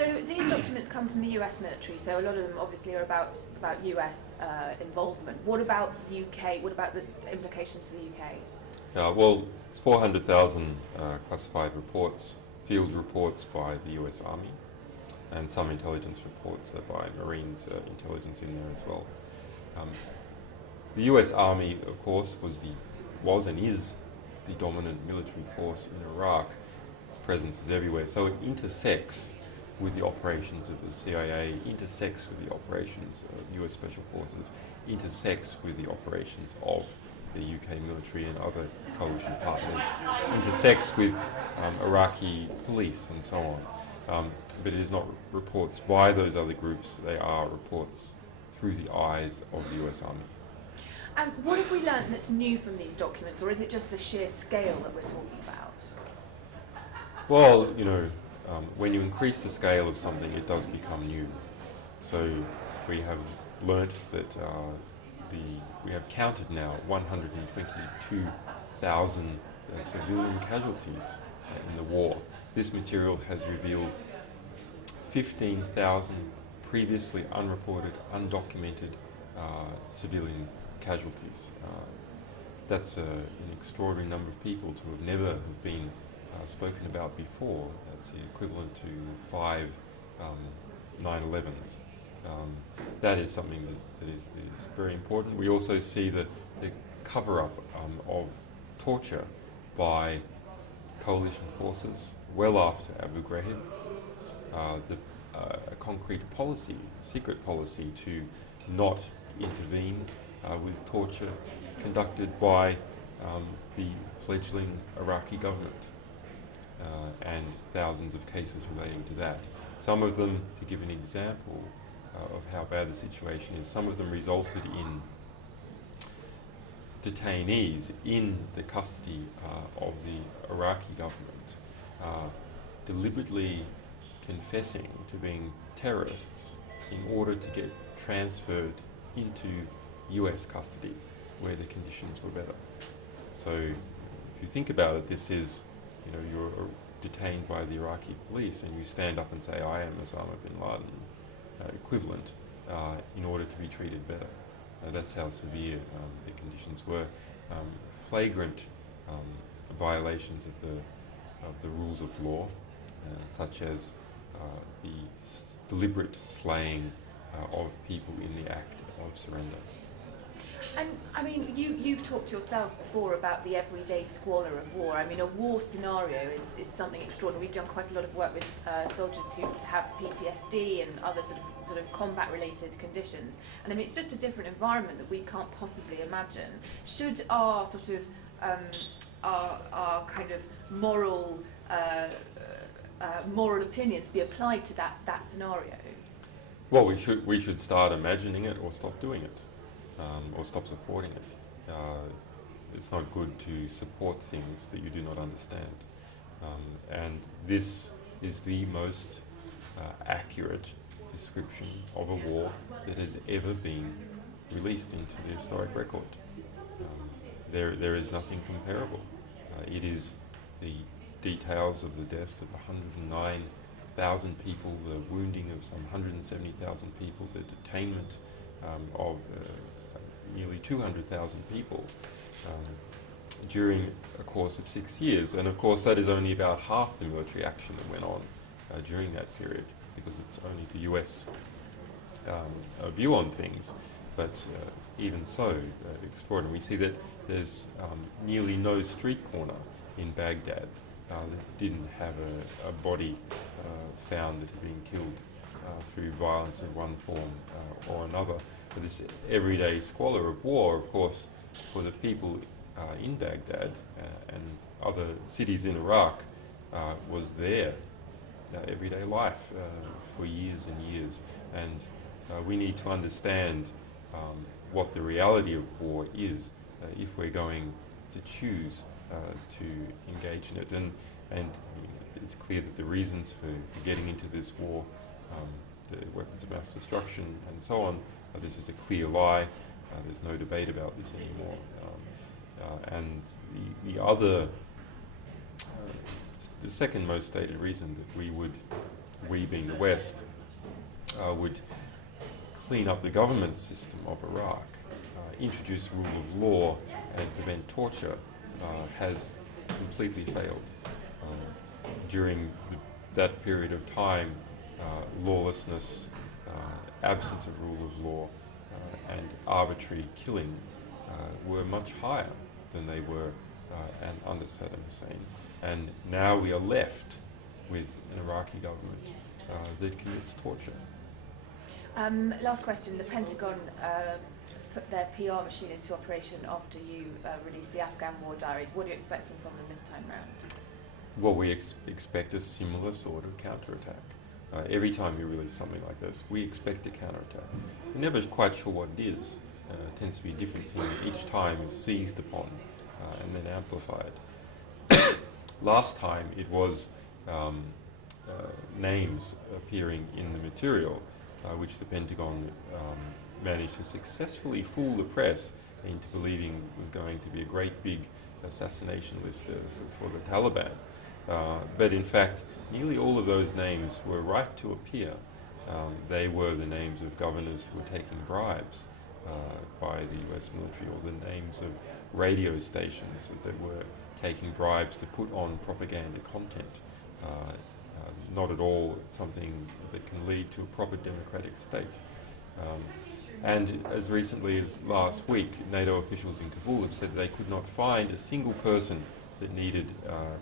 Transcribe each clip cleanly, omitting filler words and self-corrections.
So these documents come from the US military, so a lot of them obviously are about US involvement. What about UK? What about the implications for the UK? Well, it's 400,000 classified reports, field reports by the US Army, and some intelligence reports by Marines intelligence in there as well. The US Army, of course, was and is the dominant military force in Iraq. Presence is everywhere, so it intersects with the operations of the CIA, intersects with the operations of US Special Forces, intersects with the operations of the UK military and other coalition partners, intersects with Iraqi police and so on. But it is not reports by those other groups, they are reports through the eyes of the US Army. And what have we learned that's new from these documents, or is it just the sheer scale that we're talking about? Well, when you increase the scale of something, it does become new. So we have learnt that we have counted now 122,000 civilian casualties in the war. This material has revealed 15,000 previously unreported, undocumented civilian casualties. That's an extraordinary number of people to have never have been spoken about before. That's the equivalent to 5 9/11s. That is something that is very important. We also see the cover-up of torture by coalition forces well after Abu Ghraib, a concrete policy, secret policy to not intervene with torture conducted by the fledgling Iraqi government. And thousands of cases relating to that. Some of them, to give an example of how bad the situation is, some of them resulted in detainees in the custody of the Iraqi government deliberately confessing to being terrorists in order to get transferred into US custody where the conditions were better. So if you think about it, this is, you're detained by the Iraqi police and you stand up and say, I am Osama bin Laden, equivalent, in order to be treated better. That's how severe the conditions were. Flagrant violations of the rules of law, such as the deliberate slaying of people in the act of surrender. And I mean, you've talked yourself before about the everyday squalor of war. I mean, a war scenario is something extraordinary. We've done quite a lot of work with soldiers who have PTSD and other sort of combat-related conditions. And I mean, it's just a different environment that we can't possibly imagine. Should our sort of our kind of moral opinions be applied to that scenario? Well, we should start imagining it or stop doing it. Or stop supporting it. It's not good to support things that you do not understand. And this is the most accurate description of a war that has ever been released into the historic record. There is nothing comparable. It is the details of the deaths of 109,000 people, the wounding of some 170,000 people, the detainment of nearly 200,000 people during a course of 6 years. And of course that is only about half the military action that went on during that period, because it's only the US view on things. But even so, extraordinary. We see that there's nearly no street corner in Baghdad that didn't have a body found that had been killed through violence in one form or another. But this everyday squalor of war, of course, for the people in Baghdad and other cities in Iraq, was their everyday life for years and years. And we need to understand what the reality of war is if we're going to choose to engage in it. And it's clear that the reasons for getting into this war, the weapons of mass destruction and so on, this is a clear lie. There's no debate about this anymore. And the second most stated reason that we would we being the West, would clean up the government system of Iraq, introduce rule of law and prevent torture, has completely failed. During that period of time, lawlessness, absence of rule of law, and arbitrary killing were much higher than they were under Saddam Hussein. And now we are left with an Iraqi government that commits torture. Last question. The Pentagon put their PR machine into operation after you released the Afghan war diaries. What are you expecting from them this time round? Well, we expect a similar sort of counterattack. Every time you release something like this, we expect a counterattack. We're never quite sure what it is. It tends to be a different thing. Each time is seized upon and then amplified. Last time it was names appearing in the material, which the Pentagon managed to successfully fool the press into believing was going to be a great big assassination list for the Taliban. But in fact, nearly all of those names were right to appear. They were the names of governors who were taking bribes by the US military, or the names of radio stations that were taking bribes to put on propaganda content. Not at all something that can lead to a proper democratic state. And as recently as last week, NATO officials in Kabul have said they could not find a single person that needed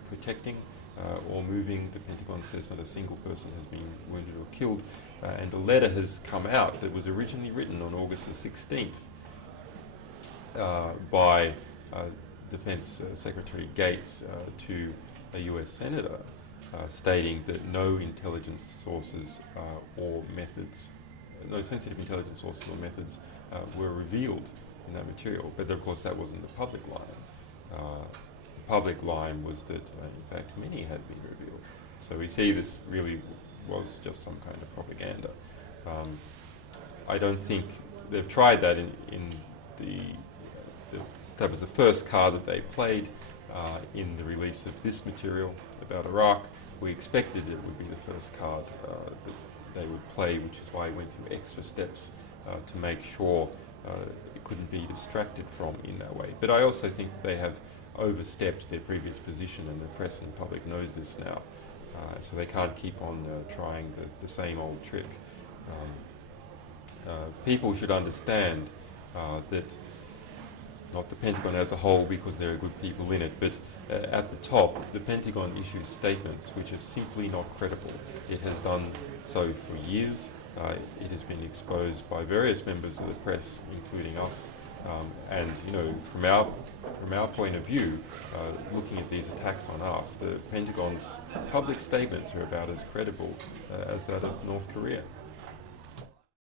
protecting or moving. The Pentagon says not a single person has been wounded or killed. And a letter has come out that was originally written on August the 16th by Defense Secretary Gates to a US Senator, stating that no intelligence sources or methods, no sensitive intelligence sources or methods were revealed in that material. But of course that wasn't the public line. The public line was that in fact many had been revealed. So we see this really was just some kind of propaganda. I don't think they've tried that in that was the first card that they played in the release of this material about Iraq. We expected it would be the first card that they would play, which is why I went through extra steps to make sure it couldn't be distracted from in that way. But I also think that they have overstepped their previous position, and the press and public knows this now. So they can't keep on trying the same old trick. People should understand that, not the Pentagon as a whole, because there are good people in it, but at the top, the Pentagon issues statements which are simply not credible. It has done so for years. It has been exposed by various members of the press, including us. And you know, from our point of view, looking at these attacks on us, the Pentagon's public statements are about as credible as that of North Korea.